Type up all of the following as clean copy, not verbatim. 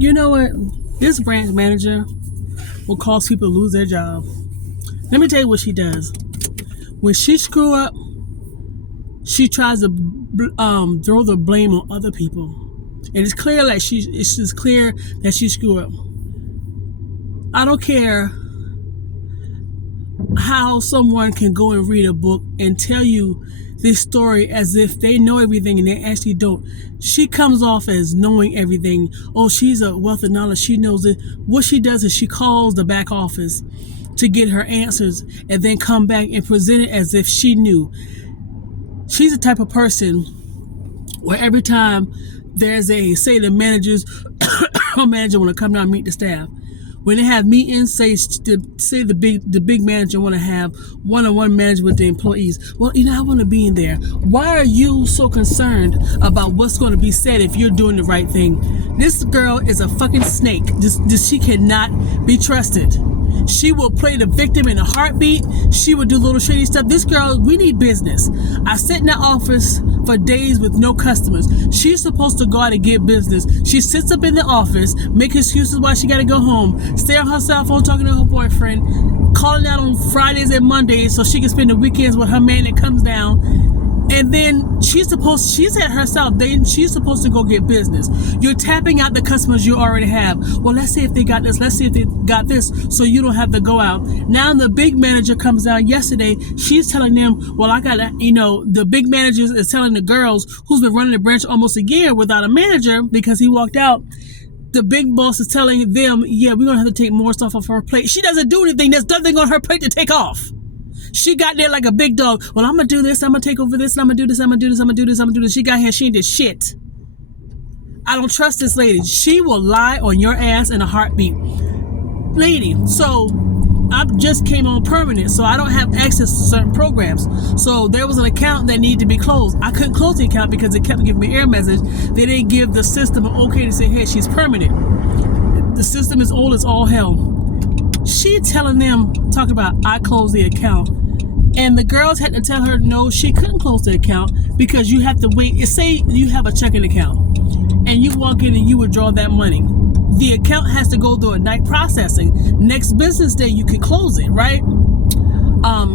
You know what? This branch manager will cause people to lose their job. Let me tell you what she does. When she screw up, she tries to throw the blame on other people. And it's clear that she screwed up. I don't care how someone can go and read a book and tell you this story as if they know everything and they actually don't. She comes off as knowing everything. Oh, she's a wealth of knowledge. She knows it. What she does is she calls the back office to get her answers and then come back and present it as if she knew. She's the type of person where every time there's the managers or manager want to come down and meet the staff, when they have meetings, say the big manager want to have one-on-one management with the employees. Well, I want to be in there. Why are you so concerned about what's going to be said if you're doing the right thing? This girl is a fucking snake. She cannot be trusted. She will play the victim in a heartbeat. She will do little shady stuff. This girl, we need business. I sit in that office for days with no customers. She's supposed to go out and get business. She sits up in the office, make excuses why she got to go home, stay on her cell phone talking to her boyfriend, calling out on Fridays and Mondays so she can spend the weekends with her man that comes down. And then she said herself, she's supposed to go get business. You're tapping out the customers you already have. Well, let's see if they got this. Let's see if they got this, so you don't have to go out. Now the big manager comes down yesterday. She's telling them, well, I got to, the big manager is telling the girls who's been running the branch almost a year without a manager because he walked out. The big boss is telling them, yeah, we're going to have to take more stuff off her plate. She doesn't do anything. There's nothing on her plate to take off. She got there like a big dog. Well, I'm going to do this. I'm going to take over this. And I'm going to do this. I'm going to do this. I'm going to do this. I'm going to do this. She got here. She ain't did shit. I don't trust this lady. She will lie on your ass in a heartbeat. Lady, so I just came on permanent, so I don't have access to certain programs. So there was an account that needed to be closed. I couldn't close the account because it kept giving me an error message. They didn't give the system an okay to say, hey, she's permanent. The system is old as all hell. She telling them, talking about, I closed the account. And the girls had to tell her, no, she couldn't close the account because you have to wait. Say you have a checking account and you walk in and you withdraw that money. The account has to go through a night processing. Next business day, you can close it, right?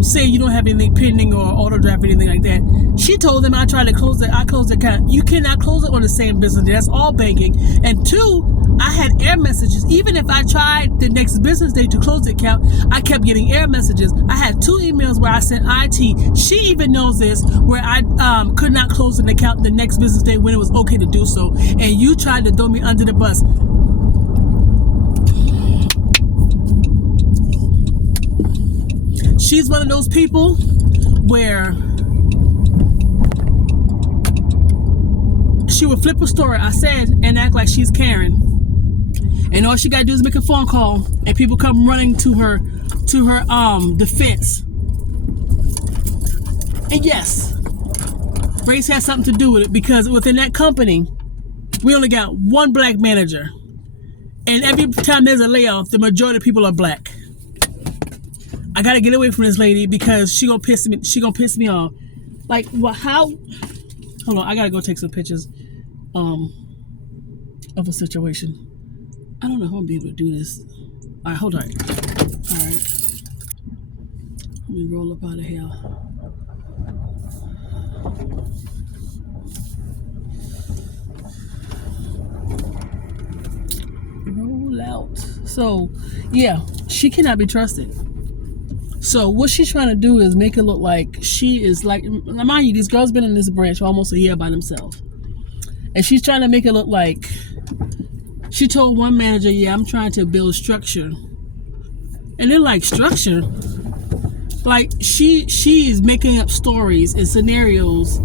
Say you don't have anything pending or auto draft or anything like that. She told them, I closed the account. You cannot close it on the same business day. That's all banking. And two, I had error messages. Even if I tried the next business day to close the account, I kept getting error messages. I had 2 emails where I sent IT. She even knows this, where I could not close an account the next business day when it was okay to do so. And you tried to throw me under the bus. She's one of those people where she would flip a story, I said, and act like she's Karen. And all she gotta do is make a phone call and people come running to her defense. And yes, race has something to do with it because within that company, we only got one black manager. And every time there's a layoff, the majority of people are black. I gotta get away from this lady because she gonna piss me off. Like, well, how? Hold on, I gotta go take some pictures of a situation. I don't know how I'm gonna be able to do this. All right, hold on. All right, let me roll up out of here. Roll out. So, yeah, she cannot be trusted. So what she's trying to do is make it look like she is like, mind you, these girls been in this branch for almost a year by themselves. And she's trying to make it look like, she told one manager, yeah, I'm trying to build structure. And they're like, structure? Like she is making up stories and scenarios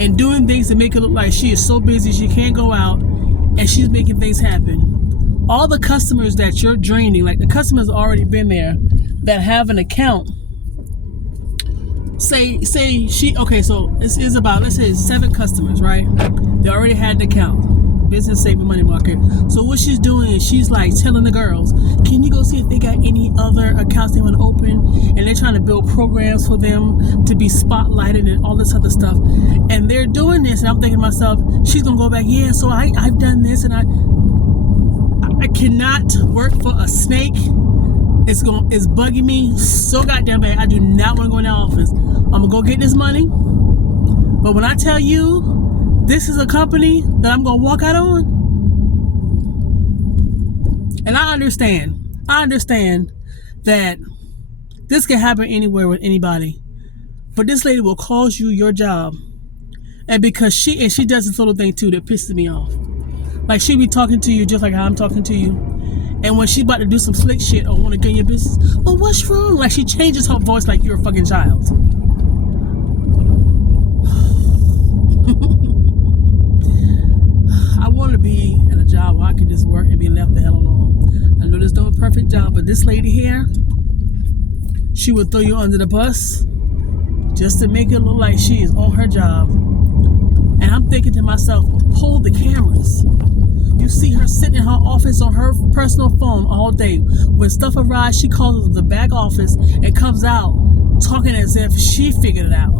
and doing things to make it look like she is so busy she can't go out and she's making things happen. All the customers that you're draining, like the customers already been there, that have an account, say she, okay, so this is about, let's say 7 customers, right? They already had an account, business saving money market. So what she's doing is she's like telling the girls, can you go see if they got any other accounts they want to open? And they're trying to build programs for them to be spotlighted and all this other stuff. And they're doing this, and I'm thinking to myself, she's gonna go back, yeah, so I've done this, and I cannot work for a snake. It's bugging me so goddamn bad. I do not want to go in that office. I'm gonna go get this money. But when I tell you this is a company that I'm gonna walk out on, and I understand that this can happen anywhere with anybody. But this lady will cost you your job. And because she does this little thing too that pisses me off. Like she be talking to you just like how I'm talking to you. And when she about to do some slick shit or want to get in your business, oh, what's wrong? Like she changes her voice like you're a fucking child. I want to be in a job where I can just work and be left the hell alone. I know there's no perfect job, but this lady here, she would throw you under the bus just to make it look like she is on her job. And I'm thinking to myself, pull the cameras. You see her sitting in her office on her personal phone all day. When stuff arrives, she calls the back office and comes out talking as if she figured it out.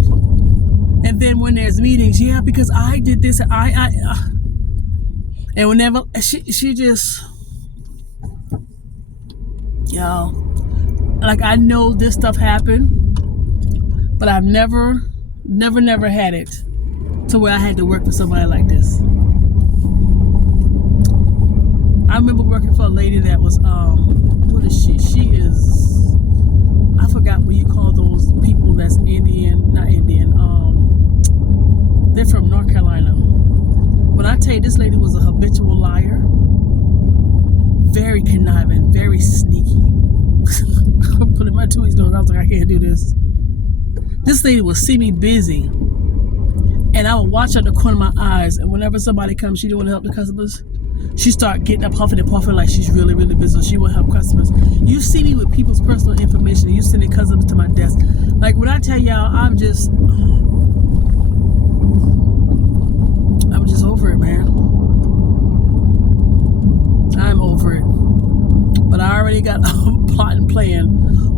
And then when there's meetings, yeah, because I did this, and whenever she just, y'all, like I know this stuff happened, but I've never had it to where I had to work for somebody like this. I remember working for a lady that was, what is she? She is, I forgot what you call those people that's not Indian, they're from North Carolina. When I tell you this lady was a habitual liar, very conniving, very sneaky. I'm putting my 2 weeks nose, I was like, I can't do this. This lady would see me busy, and I would watch out the corner of my eyes, and whenever somebody comes, she didn't want to help the customers. She start getting up, huffing and puffing like she's really, really busy. She will help customers. You see me with people's personal information, and you sending customers to my desk. Like when I tell y'all, I'm just over it, man. I'm over it. But I already got a plot and plan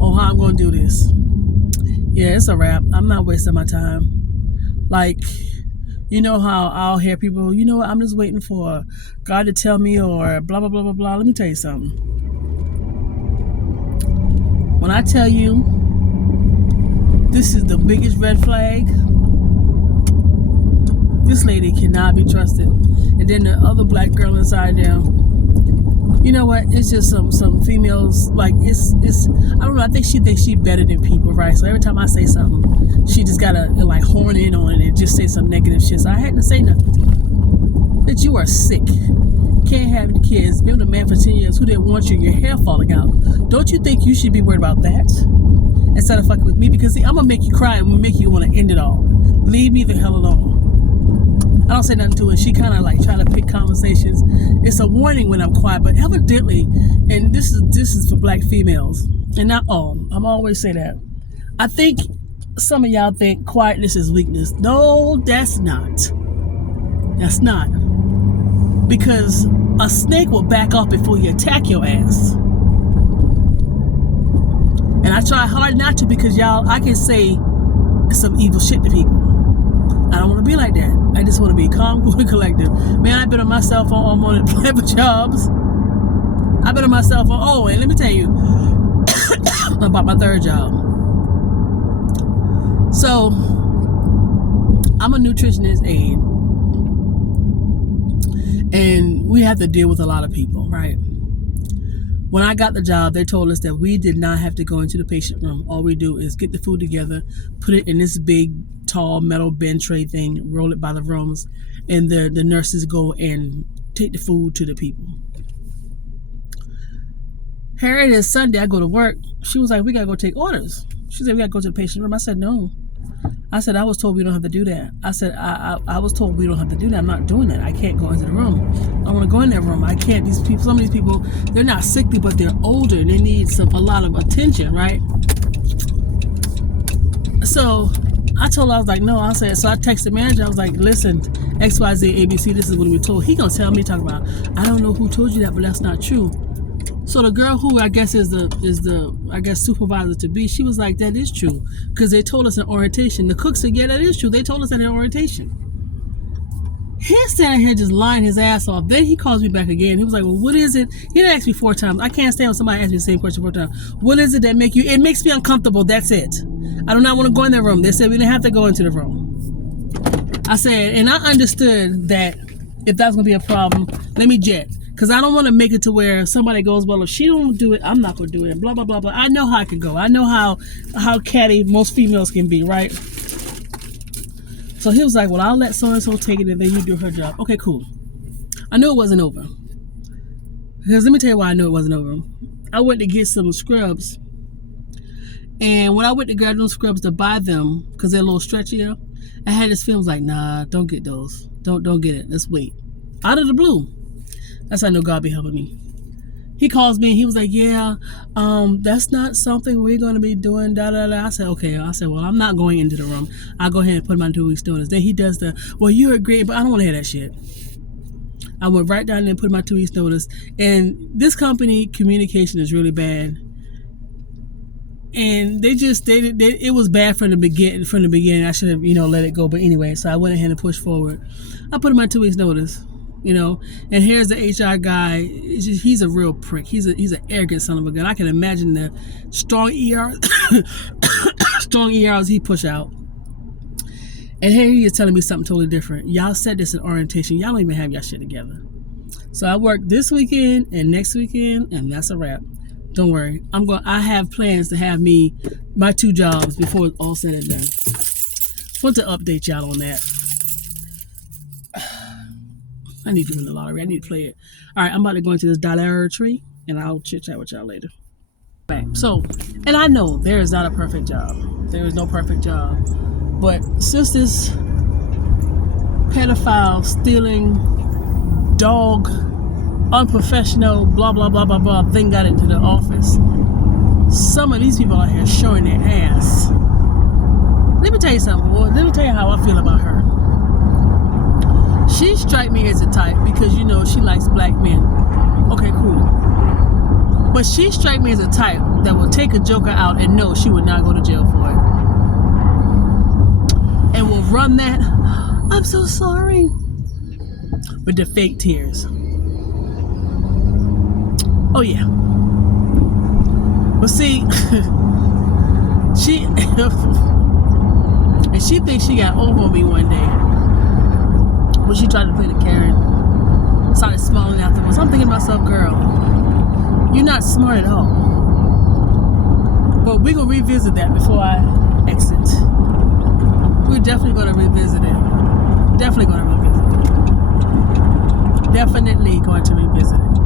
on how I'm going to do this. Yeah, it's a wrap. I'm not wasting my time. Like, you know how I'll hear people, you know what, I'm just waiting for God to tell me or blah, blah, blah, blah, blah. Let me tell you something. When I tell you this is the biggest red flag, this lady cannot be trusted. And then the other black girl inside there, you know what, it's just some females, like it's I don't know, I think she thinks she's better than people, right? So every time I say something, she just gotta like horn in on it and just say some negative shit. So I had to say nothing to her. That you are sick, can't have any kids, been with a man for 10 years who didn't want you, your hair falling out. Don't you think you should be worried about that instead of fucking with me? Because see, I'm gonna make you cry and make you want to end it all. Leave me the hell alone. I don't say nothing to her. She kind of like trying to pick conversations. It's a warning when I'm quiet, but evidently, and this is for black females, and not all. I'm always say that. I think some of y'all think quietness is weakness. No, that's not. That's not. Because a snake will back off before you attack your ass. And I try hard not to, because y'all, I can say some evil shit to people. I don't want to be like that. I just want to be calm, cool, and collective. Man, I've been on my cell phone all morning playing for jobs. I've been on my cell phone. Oh, and let me tell you about my third job. So, I'm a nutritionist aide. And we have to deal with a lot of people, right? When I got the job, they told us that we did not have to go into the patient room. All we do is get the food together, put it in this big, tall metal bin tray thing, roll it by the rooms, and the nurses go and take the food to the people. Here it is Sunday, I go to work. She was like, we gotta go take orders. She said, we gotta go to the patient room. I said, no. I said, I was told we don't have to do that. I said, I was told we don't have to do that. I'm not doing that. I can't go into the room. I want to go in that room. I can't. These people, some of these people, they're not sickly, but they're older. They need a lot of attention, right? So I told her, I was like, no. I said, so I texted the manager. I was like, listen, XYZ, ABC, this is what we told. He gonna tell me, talk about, I don't know who told you that, but that's not true. So the girl who I guess is the supervisor to be, she was like, that is true, because they told us in orientation. The cook said, yeah, that is true. They told us that in orientation. He's standing here just lying his ass off. Then he calls me back again. He was like, well, what is it? He didn't ask me 4 times. I can't stand when somebody asks me the same question 4 times. What is it that make you? It makes me uncomfortable. That's it. I do not want to go in that room. They said we didn't have to go into the room. I said, and I understood that if that's going to be a problem, let me jet. Because I don't want to make it to where somebody goes, well, if she don't do it, I'm not going to do it. Blah, blah, blah, blah. I know how I can go. I know how catty most females can be, right? So he was like, well, I'll let so-and-so take it and then you do her job. Okay, cool. I knew it wasn't over. Because let me tell you why I knew it wasn't over. I went to get some scrubs. And when I went to grab those scrubs to buy them, because they're a little stretchier, I had this feeling like, nah, don't get those. Don't get it. Let's wait. Out of the blue. That's how I know God be helping me. He calls me and he was like, yeah, that's not something we're going to be doing, da, da, da. I said, okay. I said, well, I'm not going into the room. I'll go ahead and put my 2 weeks notice. Then he does well, you're a great, but I don't want to hear that shit. I went right down there and put my 2 weeks notice. And this company, communication is really bad. And it was bad from the beginning. I should have, let it go. But anyway, so I went ahead and pushed forward. I put in my 2 weeks notice. And here's the HR guy. He's a real prick. He's an arrogant son of a gun. I can imagine the strong ERs he push out. And here he is telling me something totally different. Y'all said this in orientation. Y'all don't even have y'all shit together. So I work this weekend and next weekend, and that's a wrap. Don't worry. I have plans to have my 2 jobs before it's all said and done. Want to update y'all on that. I need to win the lottery. I need to play it. All right, I'm about to go into this Dollar Tree, and I'll chit-chat with y'all later. Right. So, and I know there is not a perfect job. There is no perfect job. But since this pedophile, stealing, dog, unprofessional, blah, blah, blah, blah, blah thing got into the office, some of these people out here showing their ass. Let me tell you something, boy. Let me tell you how I feel about her. She strike me as a type because, she likes black men. Okay, cool. But she strike me as a type that will take a joker out and know she would not go to jail for it. And will run that, I'm so sorry, with the fake tears. Oh, yeah. But see, she thinks she got over on me one day. When she tried to play the Karen, started smiling afterwards. I'm thinking to myself, girl, you're not smart at all. But we're going to revisit that before I exit. We're definitely going to revisit it. Definitely going to revisit it. Definitely going to revisit it.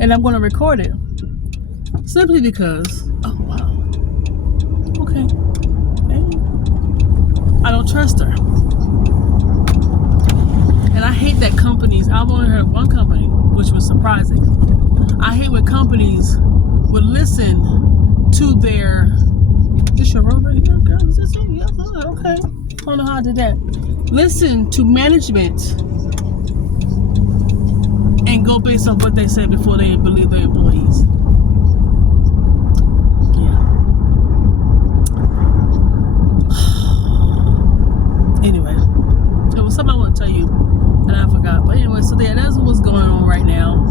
And I'm going to record it. Simply because, oh, wow. Okay. I don't trust her. And I hate that companies, I've only heard one company, which was surprising. I hate when companies would listen to their, this your road right here, girl? Is this it? Yeah, okay. I don't know how I did that. Listen to management and go based on what they say before they believe their employees. Anyway, there was something I want to tell you and I forgot. But anyway, so that's what's going on right now.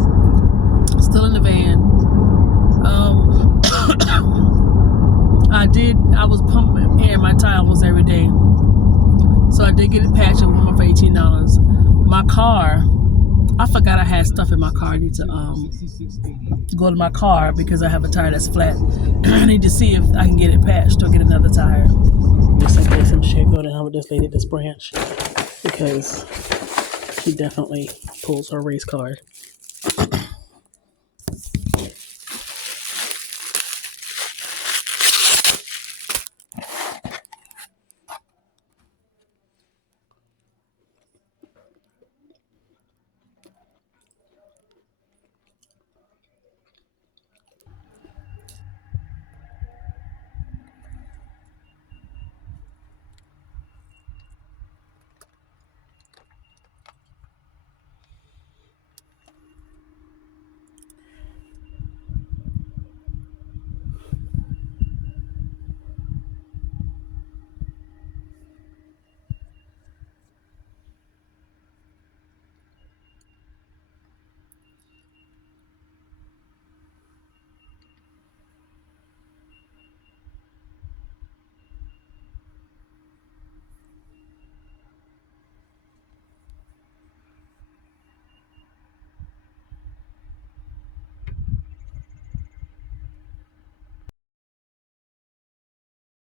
Still in the van. I was pumping air in my tire almost every day. So I did get a patch of one for $18. My car, I forgot I had stuff in my car. I need to go to my car because I have a tire that's flat. I need to see if I can get it patched or get another tire. Yes, I get some shit going on with this lady at this branch because she definitely pulls her race card.